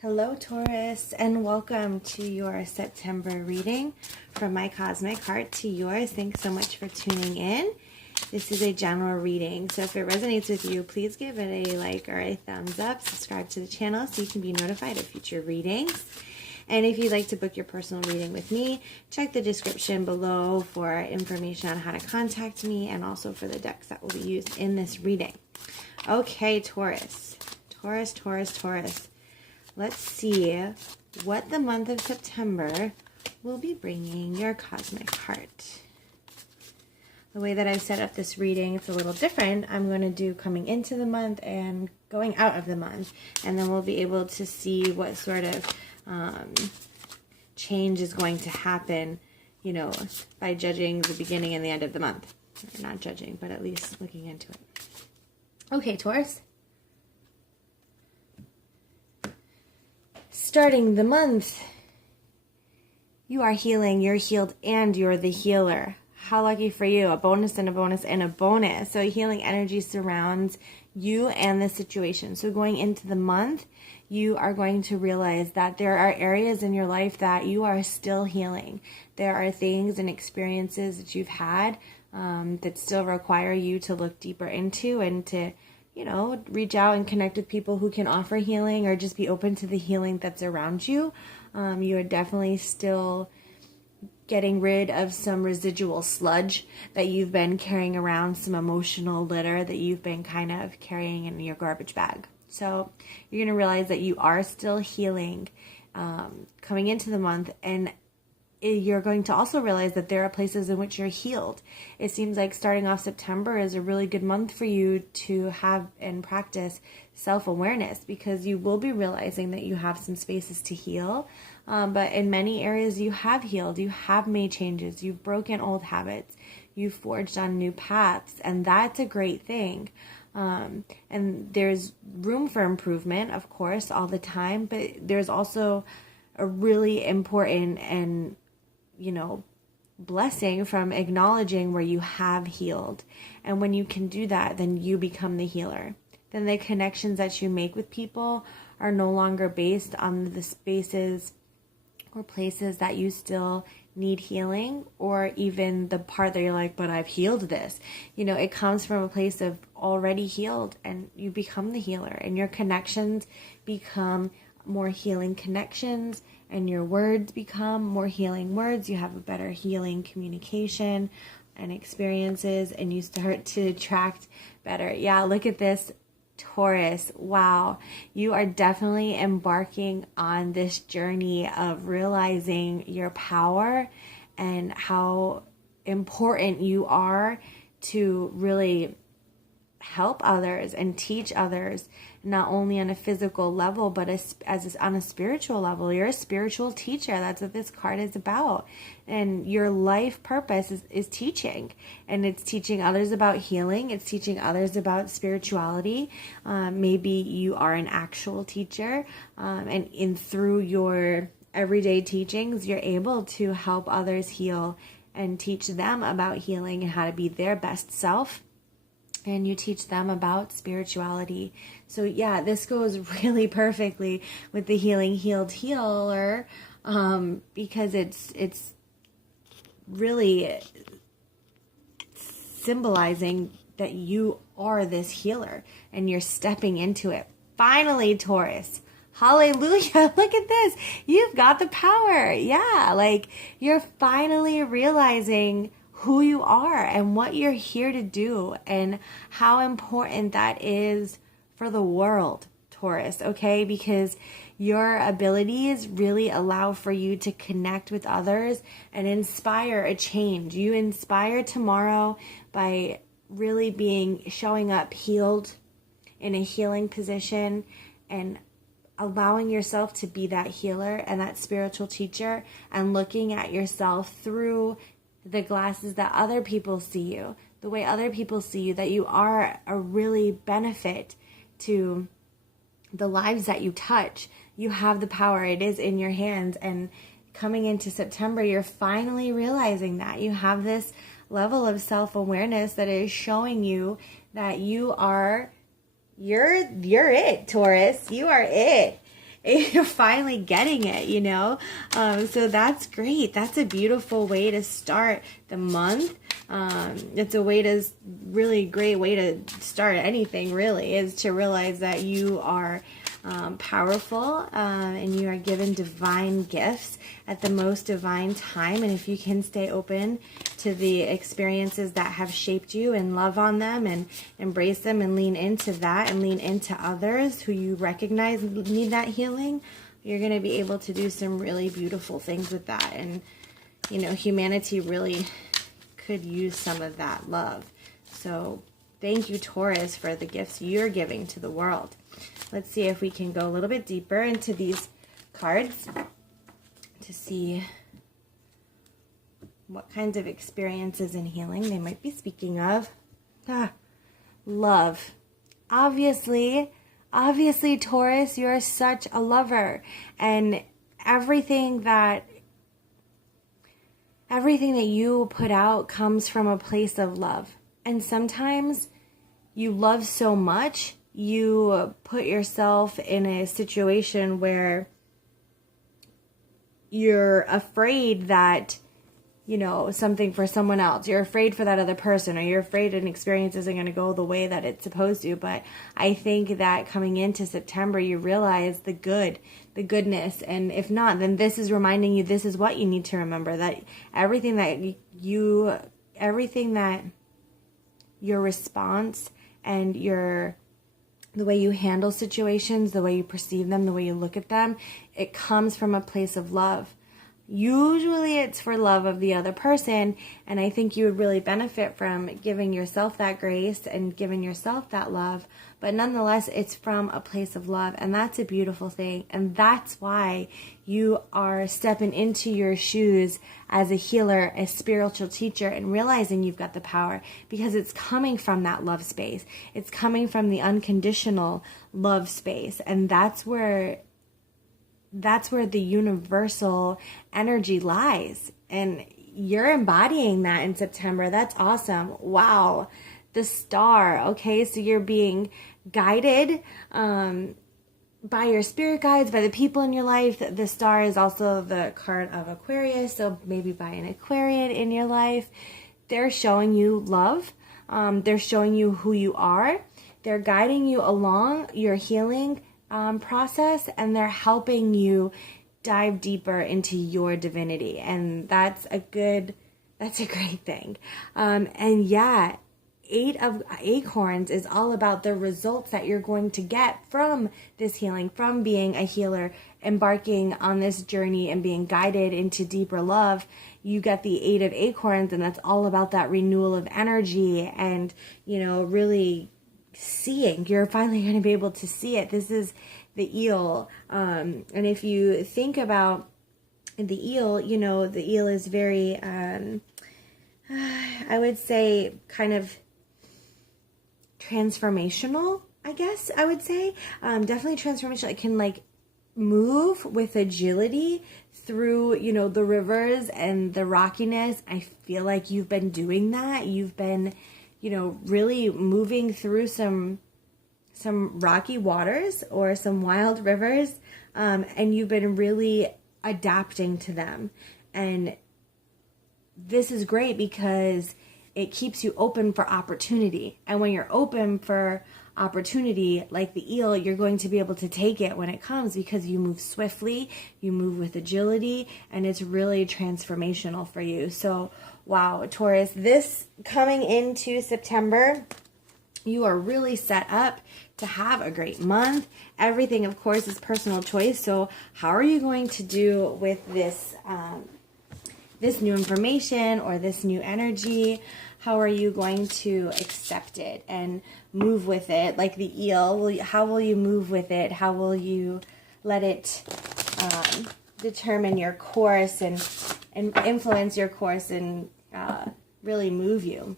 Hello, Taurus, and welcome to your September reading from my cosmic heart to yours. Thanks so much for tuning in. This is a general reading, so if it resonates with you, please give it a like or a thumbs up. Subscribe to the channel so you can be notified of future readings. And if you'd like to book your personal reading with me, check the description below for information on how to contact me and also for the decks that will be used in this reading. Okay, Taurus. Taurus. Let's see what the month of September will be bringing your cosmic heart. The way that I've set up this reading, it's a little different. I'm going to do coming into the month and going out of the month. And then we'll be able to see what sort of change is going to happen, you know, by judging the beginning and the end of the month. Or not judging, but at least looking into it. Okay, Taurus. Starting the month, you are healing, you're healed, and you're the healer. How lucky for you. A bonus and a bonus and a bonus. So healing energy surrounds you and the situation. So going into the month, you are going to realize that there are areas in your life that you are still healing. There are things and experiences that you've had that still require you to look deeper into and to reach out and connect with people who can offer healing or just be open to the healing that's around you. You are definitely still getting rid of some residual sludge that you've been carrying around, some emotional litter that you've been kind of carrying in your garbage bag. So you're going to realize that you are still healing coming into the month, and you're going to also realize that there are places in which you're healed. It seems like starting off September is a really good month for you to have and practice self-awareness, because you will be realizing that you have some spaces to heal. But in many areas you have healed, you have made changes, you've broken old habits, you've forged on new paths, and that's a great thing. And there's room for improvement, of course, all the time, but there's also a really important and blessing from acknowledging where you have healed. And when you can do that, then you become the healer. Then the connections that you make with people are no longer based on the spaces or places that you still need healing, or even the part that you're like, but I've healed this. It comes from a place of already healed, and you become the healer, and your connections become more healing connections, and your words become more healing words. You have a better healing communication and experiences, and you start to attract better. Yeah, look at this, Taurus. Wow, you are definitely embarking on this journey of realizing your power and how important you are to really help others and teach others, not only on a physical level, but on a spiritual level. You're a spiritual teacher. That's what this card is about. And your life purpose is teaching. And it's teaching others about healing. It's teaching others about spirituality. Maybe you are an actual teacher. And through your everyday teachings, you're able to help others heal and teach them about healing and how to be their best self. And you teach them about spirituality. So yeah, this goes really perfectly with the healing, healed, healer, because it's really symbolizing that you are this healer and you're stepping into it. Finally, Taurus. Hallelujah. Look at this. You've got the power. Yeah, like you're finally realizing who you are and what you're here to do and how important that is for the world, Taurus, okay? Because your abilities really allow for you to connect with others and inspire a change. You inspire tomorrow by really showing up healed in a healing position and allowing yourself to be that healer and that spiritual teacher, and looking at yourself through the glasses that other people see you, the way other people see you, that you are a really benefit to the lives that you touch. You have the power. It is in your hands. And coming into September, you're finally realizing that you have this level of self-awareness that is showing you that you're it, Taurus. You are it. you're finally getting it, you know? So that's great. That's a beautiful way to start the month. It's a really great way to start anything, really, is to realize that you are powerful, and you are given divine gifts at the most divine time. And if you can stay open to the experiences that have shaped you and love on them and embrace them and lean into that and lean into others who you recognize need that healing, you're going to be able to do some really beautiful things with that. And, you know, humanity really could use some of that love. So thank you, Taurus, for the gifts you're giving to the world. Let's see if we can go a little bit deeper into these cards to see what kinds of experiences and healing they might be speaking of. Love. Obviously, Taurus, you're such a lover, and everything that you put out comes from a place of love. And sometimes you love so much, you put yourself in a situation where you're afraid that, you know, something for someone else. You're afraid for that other person, or you're afraid an experience isn't going to go the way that it's supposed to. But I think that coming into September, you realize the goodness. And if not, then this is reminding you, this is what you need to remember, that everything that your response and the way you handle situations, the way you perceive them, the way you look at them, it comes from a place of love. Usually it's for love of the other person, and I think you would really benefit from giving yourself that grace and giving yourself that love, but nonetheless, it's from a place of love, and that's a beautiful thing, and that's why you are stepping into your shoes as a healer, a spiritual teacher, and realizing you've got the power, because it's coming from that love space. It's coming from the unconditional love space, and that's where the universal energy lies. And you're embodying that in September. That's awesome. Wow. The star. Okay, so you're being guided by your spirit guides, by the people in your life. The star is also the card of Aquarius, so maybe by an Aquarian in your life. They're showing you love. They're showing you who you are. They're guiding you along your healing process, and they're helping you dive deeper into your divinity, and that's a great thing. And yeah, 8 of Acorns is all about the results that you're going to get from this healing, from being a healer, embarking on this journey and being guided into deeper love. You get the 8 of Acorns, and that's all about that renewal of energy and, you know, really seeing. You're finally going to be able to see it. This is the eel. And if you think about the eel, you know, the eel is very, I would say, kind of transformational, I guess I would say. Definitely transformational. It can like move with agility through, you know, the rivers and the rockiness. I feel like you've been doing that. You've been, you know, really moving through some rocky waters or some wild rivers, and you've been really adapting to them. And this is great because it keeps you open for opportunity. And when you're open for opportunity, like the eel, you're going to be able to take it when it comes, because you move swiftly, you move with agility, and it's really transformational for you. So wow, Taurus, this coming into September, you are really set up to have a great month. Everything, of course, is personal choice. So how are you going to do with this this new information or this new energy? How are you going to accept it and move with it? Like the eel, how will you move with it? How will you let it determine your course and influence your course and really move you?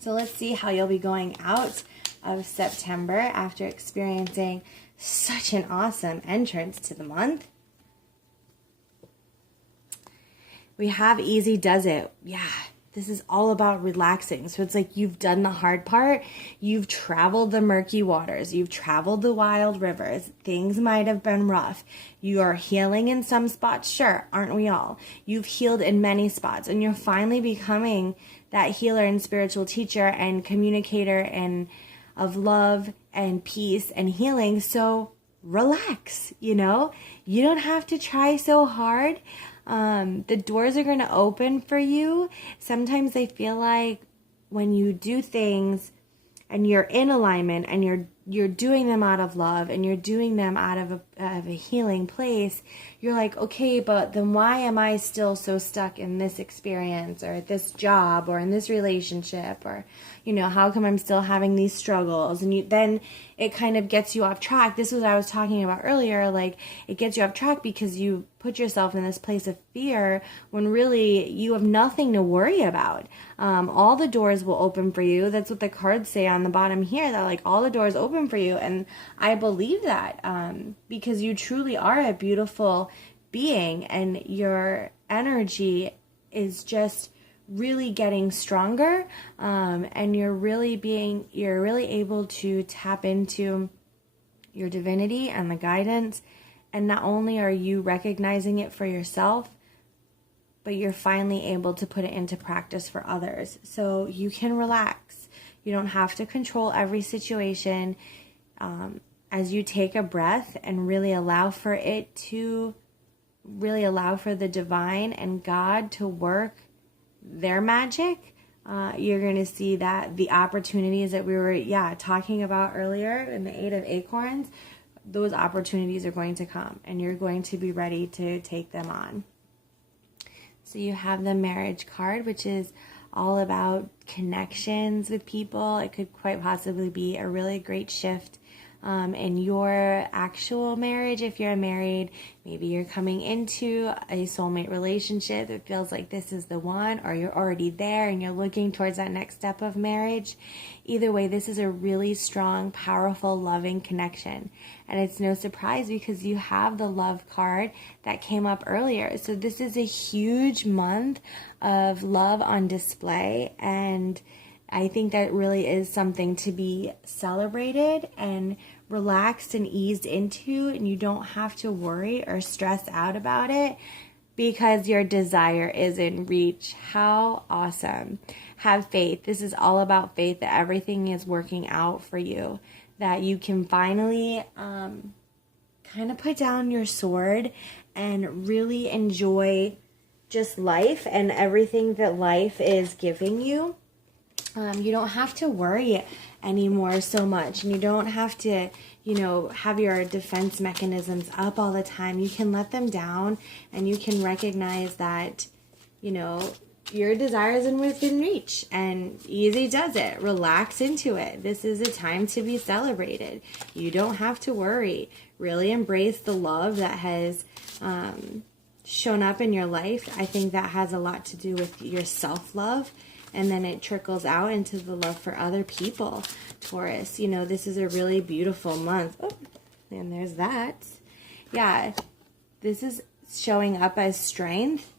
So let's see how you'll be going out of September after experiencing such an awesome entrance to the month. We have Easy Does It. Yeah, This is all about relaxing. So it's like you've done the hard part. You've traveled the murky waters. You've traveled the wild rivers. Things might have been rough. You are healing in some spots. Sure, aren't we all? You've healed in many spots. And you're finally becoming that healer and spiritual teacher and communicator and of love and peace and healing. So relax, you know? You don't have to try so hard. The doors are going to open for you. Sometimes I feel like when you do things and you're in alignment and you're doing them out of love and you're doing them out of a healing place, you're like, okay, but then why am I still so stuck in this experience or at this job or in this relationship, or, you know, how come I'm still having these struggles? And then it kind of gets you off track. This was what I was talking about earlier. Like, it gets you off track because you put yourself in this place of fear when really you have nothing to worry about. All the doors will open for you. That's what the cards say on the bottom here, that like all the doors open for you. And I believe that because you truly are a beautiful being and your energy is just really getting stronger, and you're really able to tap into your divinity and the guidance. And not only are you recognizing it for yourself, but you're finally able to put it into practice for others. So you can relax. You don't have to control every situation. As you take a breath and really allow for the divine and God to work their magic, you're going to see that the opportunities that we were talking about earlier in the 8 of Acorns, those opportunities are going to come and you're going to be ready to take them on. So you have the marriage card, which is all about connections with people. It could quite possibly be a really great shift in your actual marriage. If you're married, maybe you're coming into a soulmate relationship that feels like this is the one, or you're already there and you're looking towards that next step of marriage. Either way, this is a really strong, powerful, loving connection. And it's no surprise because you have the love card that came up earlier. So this is a huge month of love on display, and I think that really is something to be celebrated and relaxed and eased into, and you don't have to worry or stress out about it because your desire is in reach. How awesome. Have faith. This is all about faith, that everything is working out for you, that you can finally kind of put down your sword and really enjoy just life and everything that life is giving you. You don't have to worry anymore so much, and you don't have to, have your defense mechanisms up all the time. You can let them down, and you can recognize that, your desires are within reach, and easy does it. Relax into it. This is a time to be celebrated. You don't have to worry. Really embrace the love that has shown up in your life. I think that has a lot to do with your self-love. And then it trickles out into the love for other people, Taurus. This is a really beautiful month. Oh, and there's that. Yeah, this is showing up as strength.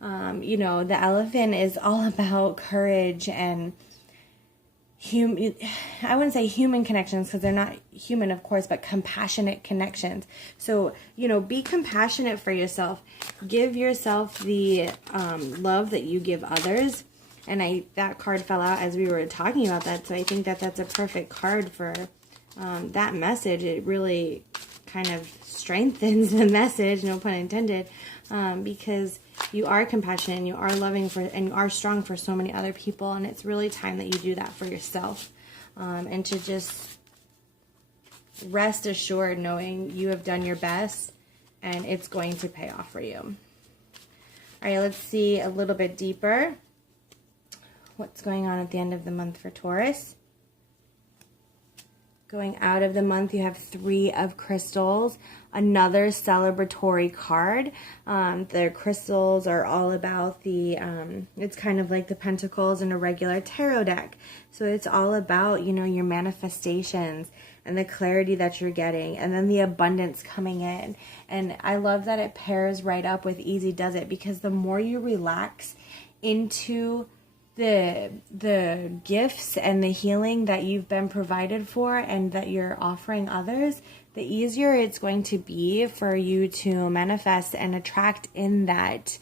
The elephant is all about courage and I wouldn't say human connections because they're not human, of course, but compassionate connections. So, be compassionate for yourself. Give yourself the love that you give others. And that card fell out as we were talking about that. So I think that that's a perfect card for that message. It really kind of strengthens the message, no pun intended, because you are compassionate and you are loving and you are strong for so many other people. And it's really time that you do that for yourself, and to just rest assured knowing you have done your best and it's going to pay off for you. All right, let's see a little bit deeper what's going on at the end of the month for Taurus. Going out of the month, you have 3 of crystals, another celebratory card. The crystals are all about it's kind of like the pentacles in a regular tarot deck. So it's all about, your manifestations and the clarity that you're getting, and then the abundance coming in. And I love that it pairs right up with Easy Does It, because the more you relax into the gifts and the healing that you've been provided for and that you're offering others, the easier it's going to be for you to manifest and attract in that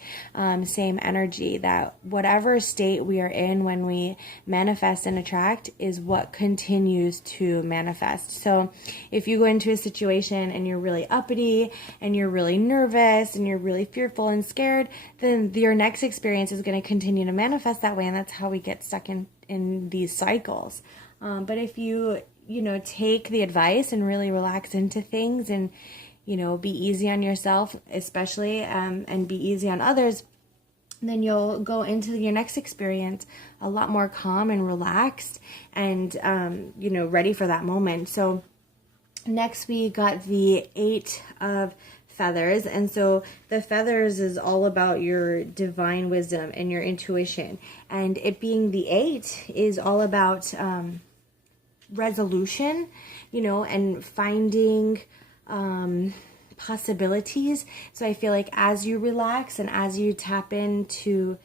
same energy. That whatever state we are in when we manifest and attract is what continues to manifest. So if you go into a situation and you're really uppity and you're really nervous and you're really fearful and scared, then your next experience is going to continue to manifest that way, and that's how we get stuck in these cycles. But if you take the advice and really relax into things and, be easy on yourself, especially, and be easy on others, then you'll go into your next experience a lot more calm and relaxed and, ready for that moment. So next we got the 8 of feathers. And so the feathers is all about your divine wisdom and your intuition. And it being the 8 is all about, resolution, and finding possibilities. So I feel like as you relax and as you tap into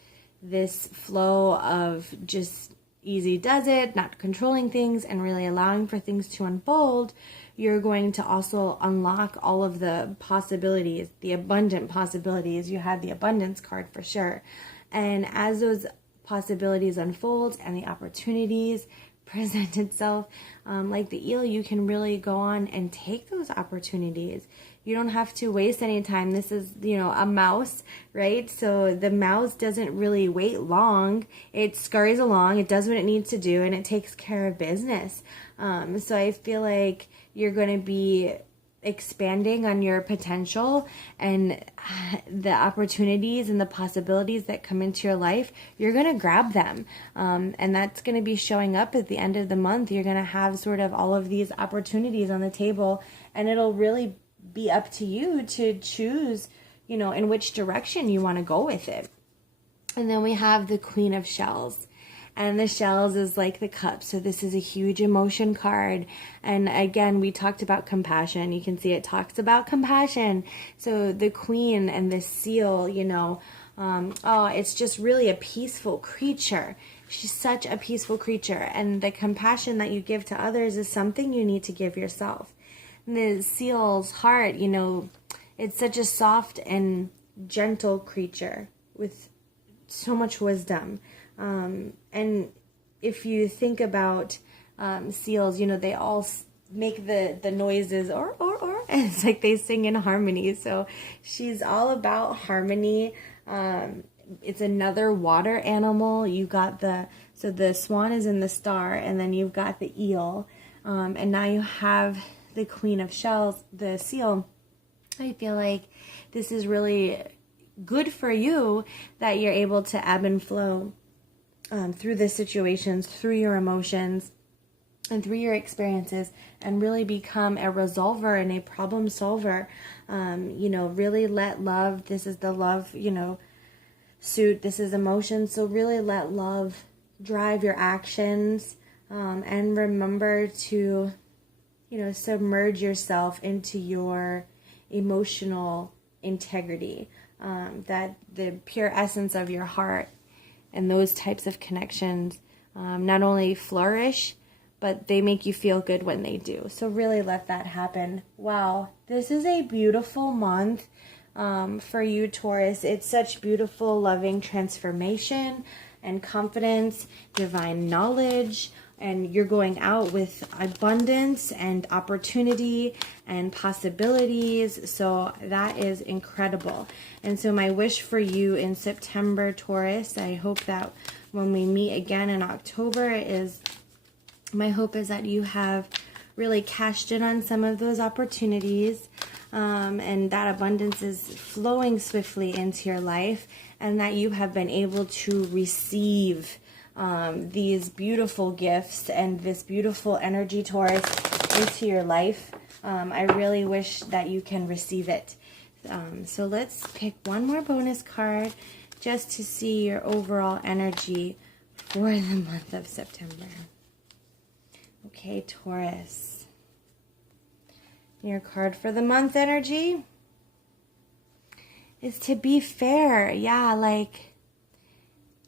this flow of just easy does it, not controlling things and really allowing for things to unfold, you're going to also unlock all of the possibilities, the abundant possibilities. You had the abundance card for sure. And as those possibilities unfold and the opportunities present itself, like the eel, you can really go on and take those opportunities. You don't have to waste any time. This is, a mouse, right? So the mouse doesn't really wait long. It scurries along, it does what it needs to do, and it takes care of business. So I feel like you're going to be expanding on your potential and the opportunities and the possibilities that come into your life. You're going to grab them. And that's going to be showing up at the end of the month. You're going to have sort of all of these opportunities on the table, and it'll really be up to you to choose, in which direction you want to go with it. And then we have the Queen of Shells. And the shells is like the cup. So this is a huge emotion card. And again, we talked about compassion. You can see it talks about compassion. So the queen and the seal, it's just really a peaceful creature. She's such a peaceful creature. And the compassion that you give to others is something you need to give yourself. And the seal's heart, it's such a soft and gentle creature with so much wisdom. And if you think about seals, they all make the noises or and it's like they sing in harmony. So she's all about harmony. It's another water animal. You got the swan is in the star, and then you've got the eel, and now you have the Queen of Shells, the seal. I feel like this is really good for you that you're able to ebb and flow through the situations, through your emotions, and through your experiences, and really become a resolver and a problem solver. Really let love, this is the love, suit, this is emotion. So really let love drive your actions, and remember to, submerge yourself into your emotional integrity, that the pure essence of your heart and those types of connections not only flourish, but they make you feel good when they do. So really let that happen. Wow, this is a beautiful month for you, Taurus. It's such beautiful, loving transformation and confidence, divine knowledge, and you're going out with abundance and opportunity and possibilities. So that is incredible. And so my wish for you in September, Taurus, I hope that when we meet again in October, my hope is that you have really cashed in on some of those opportunities, and that abundance is flowing swiftly into your life, and that you have been able to receive these beautiful gifts and this beautiful energy, Taurus, into your life. I really wish that you can receive it. So let's pick one more bonus card just to see your overall energy for the month of September. Okay, Taurus. Your card for the month energy is to be fair. Yeah, like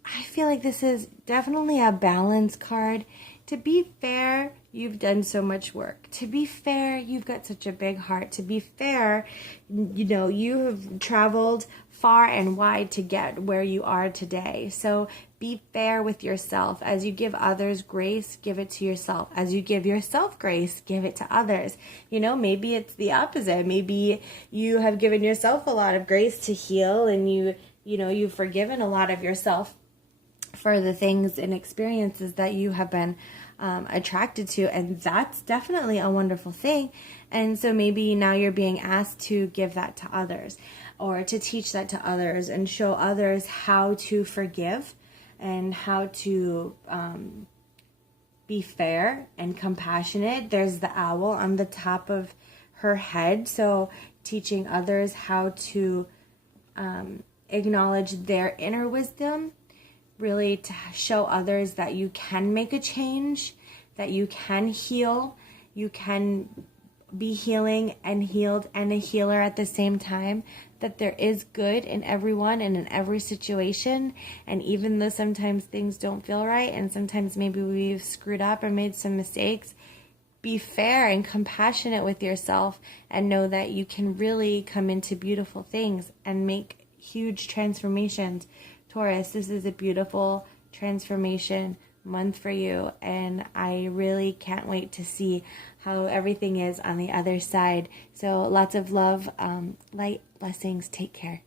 I feel like this is definitely a balance card. To be fair, you've done so much work. To be fair, you've got such a big heart. To be fair, you have traveled far and wide to get where you are today. So be fair with yourself. As you give others grace, give it to yourself. As you give yourself grace, give it to others. Maybe it's the opposite. Maybe you have given yourself a lot of grace to heal, and you've forgiven a lot of yourself for the things and experiences that you have been attracted to, and that's definitely a wonderful thing. And so maybe now you're being asked to give that to others, or to teach that to others, and show others how to forgive and how to be fair and compassionate. There's the owl on the top of her head, so teaching others how to acknowledge their inner wisdom, really to show others that you can make a change, that you can heal, you can be healing and healed and a healer at the same time, that there is good in everyone and in every situation. And even though sometimes things don't feel right, and sometimes maybe we've screwed up or made some mistakes, be fair and compassionate with yourself, and know that you can really come into beautiful things and make huge transformations. Taurus, this is a beautiful transformation month for you, and I really can't wait to see how everything is on the other side. So lots of love, light, blessings, take care.